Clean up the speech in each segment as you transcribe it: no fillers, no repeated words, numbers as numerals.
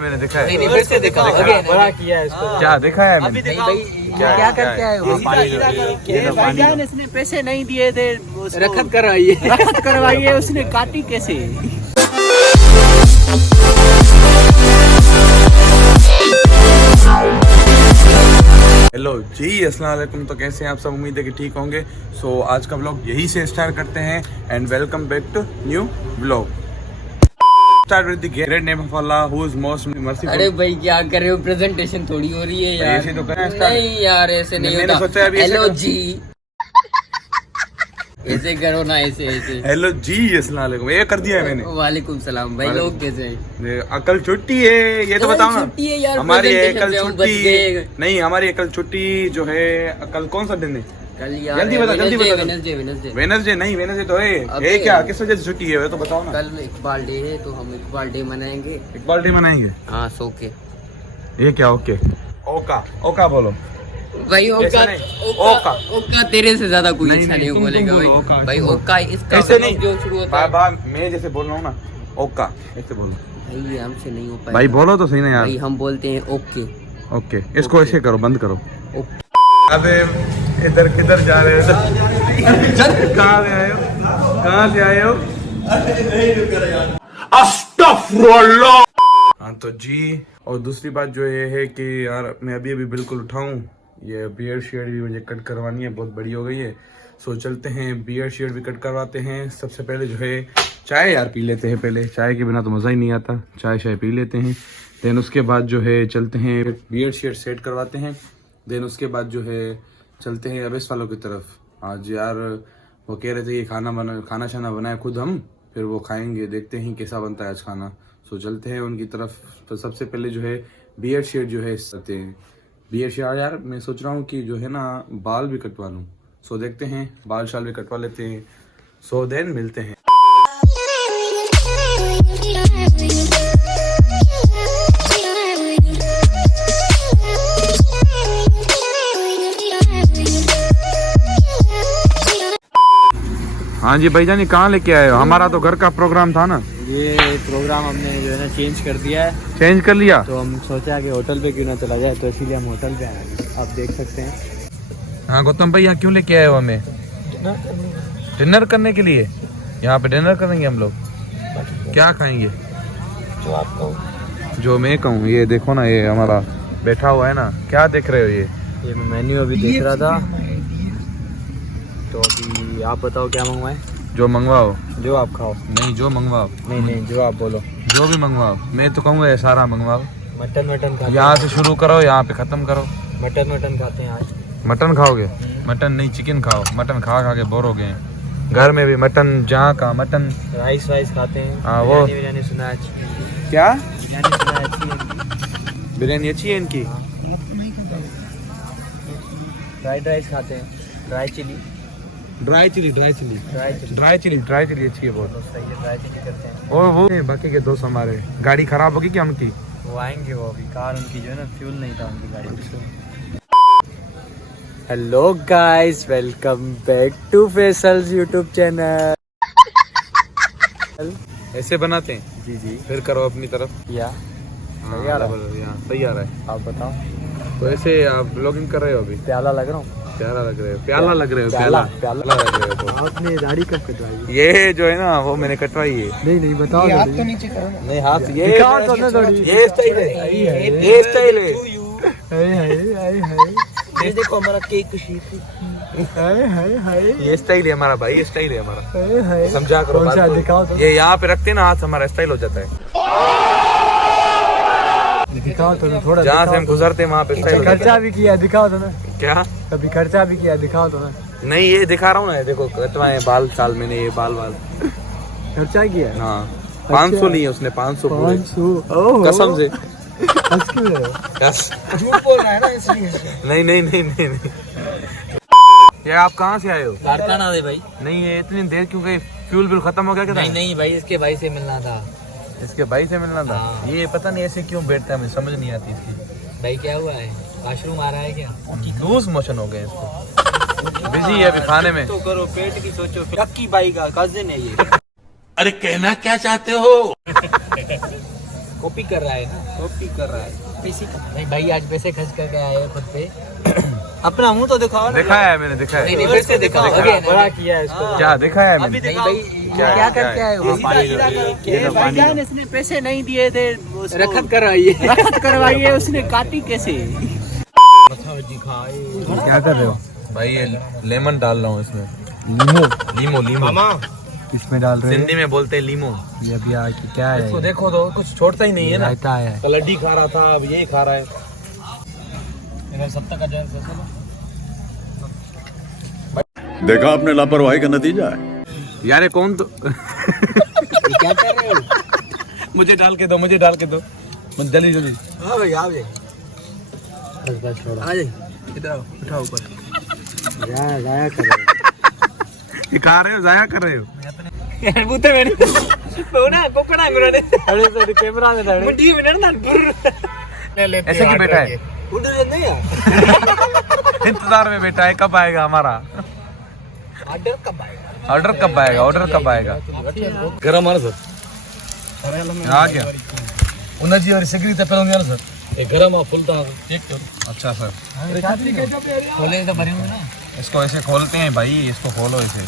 मैंने देखा है। नहीं फिर से देखा बड़ा किया है इसको। क्या देखा है मैंने? क्या करके आए हो? भाईजान इसने पैसे नहीं दिए थे, रखत करवाइए। रखत करवाइए, उसने काटी कैसे? हेलो जी, अस्सलाम वालेकुम। तो कैसे हैं आप सब? उम्मीद है कि ठीक होंगे। सो आज का व्लॉग यही से स्टार्ट करते हैं and welcome back to new vlog. Start with the great name of Allah who is most merciful. अरे भाई क्या कर रहे हो? प्रेजेंटेशन थोड़ी हो रही है यार। ऐसे तो करना है स्टार्ट। नहीं यार ऐसे नहीं मैंने होता। सोचा अभी ऐसे हेलो करो। जी ऐसे करो ना, ऐसे ऐसे। हेलो जी, अस्सलाम वालेकुम। ये कर दिया है मैंने। वालेकुम सलाम भाई। लोग कैसे हैं? ये अकल छुट्टी है, ये तो बताओ ना। छुट्टी है यार, हमारी presentation अकल पे हम बच छुट्टी गए। नहीं, हमारी अकल छुट्टी जो है। कल कौन सा दिन है? कल यार जल्दी बता, जल्दी बता। वेडनेसडे। वेडनेसडे नहीं, वेडनेसडे तो है। ये क्या, किस वजह से छुट्टी है वो तो बताओ ना। कल इकबाल डे है तो हम इकबाल डे मनाएंगे। इकबाल डे मनाएंगे? हाँ सो के। ये क्या? ओके ओका ओका बोलो भाई ऐसा ओका नहीं। ओका ओका तेरे से ज्यादा कोई नहीं, अच्छा नहीं, नहीं तुम बोलेगा बोलो, भाई। ओका, भाई तुम ओका इसका ऐसे नहीं। जो शुरू होता है। बाबा मैं जैसे बोल रहा हूँ ना, ओका ऐसे बोलो भाई ये हमसे नहीं हो पाएगा भाई। बोलो तो सही ना यार। भाई हम बोलते हैं ओके। ओके, इसको ऐसे करो, बंद करो। ओके। अबे इधर किधर जा रहे हो? कहाँ से आए हो? कहाँ से आए हो? हाँ तो जी, और दूसरी बात जो ये है कि यार मैं अभी अभी बिल्कुल उठाऊं। ये बियर्ड शेड भी मुझे कट करवानी है, बहुत बड़ी हो गई है। सो चलते हैं बियर्ड शेड भी कट करवाते हैं। सबसे पहले जो है चाय यार पी लेते हैं। पहले चाय के बिना तो मज़ा ही नहीं आता। चाय पी लेते हैं। देन उसके बाद जो है चलते हैं बियर्ड शेड सेट करवाते हैं। देन उसके बाद जो है चलते हैं अवेस वालों की तरफ। आज यार वो कह रहे थे कि खाना शाना बनाए खुद हम, फिर वो खाएंगे। देखते हैं कैसा बनता है आज खाना। सो चलते हैं उनकी तरफ। तो सबसे पहले जो है बियर्ड शेड जो है करते हैं। बियर्ड शेड यार मैं सोच रहा हूँ कि जो है ना बाल भी कटवा लूँ। सो देखते हैं, बाल शाल भी कटवा लेते हैं। सो देन मिलते हैं। हाँ जी भाईजान, कहाँ लेके आए हो? हमारा तो घर का प्रोग्राम था ना। ये प्रोग्राम हमने जो है ना चेंज कर दिया है। चेंज कर लिया? तो हम सोचा कि होटल पे क्यों ना चला जाए, तो इसीलिए हम होटल पे आए हैं। आप देख सकते हैं। हाँ गौतम भाई, यहाँ क्यों लेके आए हो हमें? डिनर करने के लिए। यहाँ पे डिनर करेंगे हम लोग। क्या खाएंगे? जो आप कहो। जो मैं कहूँ। ये देखो ना, ये हमारा बैठा हुआ है ना। क्या देख रहे हो? ये मैं मेन्यू अभी देख रहा था, तो अभी आप बताओ क्या मंगवाएं? जो मंगवाओ। जो आप खाओ। नहीं, जो मंगवाओ। नहीं जो आप बोलो। जो भी मंगवाओ। मैं तो कहूँगा ये सारा मंगवाओ। मटन खाते यहाँ से शुरू करो, यहाँ पे खत्म करो। मटन खाते हैं आज। मटन खाओगे? मटन नहीं, चिकन खाओ। मटन खा खा के बोर हो गए हैं। घर में भी मटन, जहाँ का मटन। राइस खाते हैं। हाँ वो बिरयानी सुना है अच्छी। क्या बिरयानी सुना है अच्छी है। बिरयानी अच्छी है इनकी। फ्राइड राइस खाते हैं। ड्राई चिली अच्छी है बहुत। तो सही है, ड्राई चिली करते हैं। और वो बाकी के दोस्त हमारे, गाड़ी खराब होगी क्या उनकी? वो आएंगे, वो अभी कार उनकी जो है ना फ्यूल नहीं था उनकी गाड़ी में। Hello guys, welcome back to Faisal's YouTube channel. ऐसे बनाते हैं? जी फिर करो अपनी तरफ। या हाँ, सही आ रहा है? बोलो, यहाँ सही आ रहा है। आप बताओ। तो ऐसे आप ब्लॉगिंग कर रहे हो अभी? प्याला लग रहा हूँ? प्यारा लग रहे हो। प्याला लग रहे हो। प्याला लग रहे हो तो। आपने दाढ़ी कब कटवाई? ये जो है ना वो मैंने कटवाई है। नहीं बताओ। हाथ तो नीचे करो ना। नहीं, हाथ ये दिखाओ तो ना थोड़ी। ये स्टाइल है। ये स्टाइल है। ये देखो हमारा केक शेक। ये स्टाइल है हमारा भाई, ये स्टाइल है हमारा। समझा करो कौन बात सा? को। दिखाओ तो। ये यहाँ पे रखते हैं ना हाथ, हमारा स्टाइल हो जाता है। दिखाओ तो ना थोड़ा। जहाँ से हम गुजरते हैं वहाँ पे स्टाइल हो जाता खर्चा भी किया, दिखाओ तो ना। है। क्या? कभी खर्चा भी किया, दिखाओ तो ना। नहीं, ये दिखा रहा हूँ ना। देखो कटवाए बाल साल मैंने, ये बाल खर्चा किया है? हाँ 500 नहीं है उसने, 500 पूरे। 500 कसम से। यस। झूठ बोल रहा है ना इसलिए। नहीं। ये आप कहाँ से आए हो? कारखाना दे भाई। नहीं, ये इतनी देर क्यों गई? फ्यूल बिल खत्म हो गया क्या? नहीं भाई, इसके भाई से मिलना था। इसके भाई से मिलना था। हाँ। ये पता नहीं ऐसे क्यों बैठता है, मुझे समझ नहीं आती इसकी। भाई क्या हुआ है? वॉशरूम आ रहा है क्या? लूज मोशन हो गए इसको। बिजी है अभी खाने में। तो करो, पेट की सोचो। लक्की भाई का कजिन है ये। अरे कहना क्या चाहते हो? कॉपी कर रहा है ना, कॉपी कर रहा है पैसे का। नहीं भाई आज पैसे खर्च करके आए हो खुद पे। अपना मुंह तो दिखाओ ना। दिखाया है मैंने, दिखाया नहीं फिर से दिखाओ, बड़ा किया है इसको। क्या दिखाया है मैंने? नहीं भाई क्या करके आए हो? भाईजान इसने पैसे नहीं दिए थे, रखत करवाइए, रखत करवाइए, उसने काटी कैसे? क्या कर रहे हो भाई? ये लेमन डाल रहा हूँ इसमें। लीमो लीमो इसमें डाल रहे हिंदी में बोलते हैं लीमो। ये अभी आके क्या है? इसको देखो तो कुछ छोड़ता ही नहीं है ना। रायता है। कलड्डी खा रहा था, अब यही खा रहा है। सप्ताह का जो है देखा आपने लापरवाही का नतीजा है। यार ये कौन तो क्या कर रहे हो? मुझे डाल के दो, मुझे डाल के दो, जल्दी जल्दी। हाँ भाई आ जाए, बस छोड़ो, आ जाए इधर आओ, उठाओ ऊपर। जाया कर रहे ये खा रहे हो, जाया कर रहे हो। यार बूते मैंने वो ना कोकड़ा अंगुराने अरे सर कैमरा में था मुंडी में ना ले लेते ऐसे क्यों बैठा है? उड़ नहीं यार, इंतजार में बैठा है, कब आएगा हमारा ऑर्डर कब आएगा? ऑर्डर? कब आएगा ऑर्डर? कब आएगा? गरम आ सर, आ गया उन्नत जी और सिगरी तो पहले सर एक गरम आ फुल था चेक करो। अच्छा सर, खोले तो भरे होंगे ना। इसको ऐसे खोलते हैं भाई, इसको खोलो ऐसे।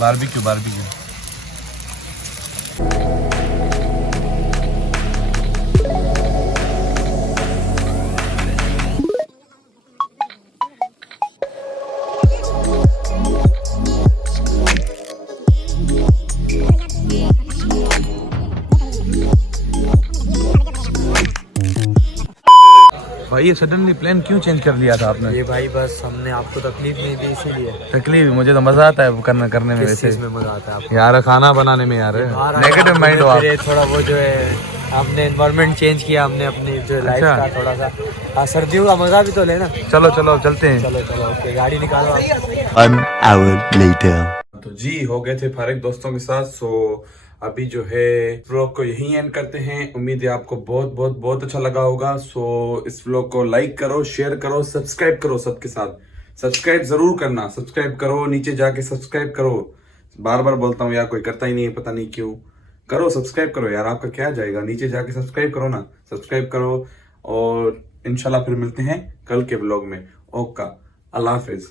Barbecue barbecue. भाई ये सडनली प्लान क्यों चेंज कर लिया था आपने? ये भाई बस हमने आपको तकलीफ नहीं दी इसीलिए। तकलीफ? मुझे तो मजा आता है करने में। किस वैसे चीज में मजा आता है आपको? यार खाना बनाने में यार, नेगेटिव माइंड हो आप। फिर थोड़ा वो जो है हमने एनवायरनमेंट चेंज किया, हमने अपनी जो लाइफ अच्छा। का थोड़ा सा सर्दियों का मजा भी तो लेना। चलो चलो चलते हैं। चलो चलो ओके, गाड़ी निकालो आप। 1 hour later. तो जी हो गए थे फारिग दोस्तों के साथ। सो अभी जो है व्लॉग को यहीं एंड करते हैं। उम्मीद है आपको बहुत बहुत बहुत अच्छा लगा होगा। सो इस व्लॉग को लाइक करो, शेयर करो, सब्सक्राइब करो सबके साथ। सब्सक्राइब जरूर करना, सब्सक्राइब करो, नीचे जाके सब्सक्राइब करो। बार बार बोलता हूँ यार, कोई करता ही नहीं है, पता नहीं क्यों। करो, सब्सक्राइब करो यार, आपका क्या जाएगा, नीचे जाके सब्सक्राइब करो ना, सब्सक्राइब करो। और इंशाल्लाह फिर मिलते हैं कल के व्लॉग में। ओका, अल्लाह हाफिज।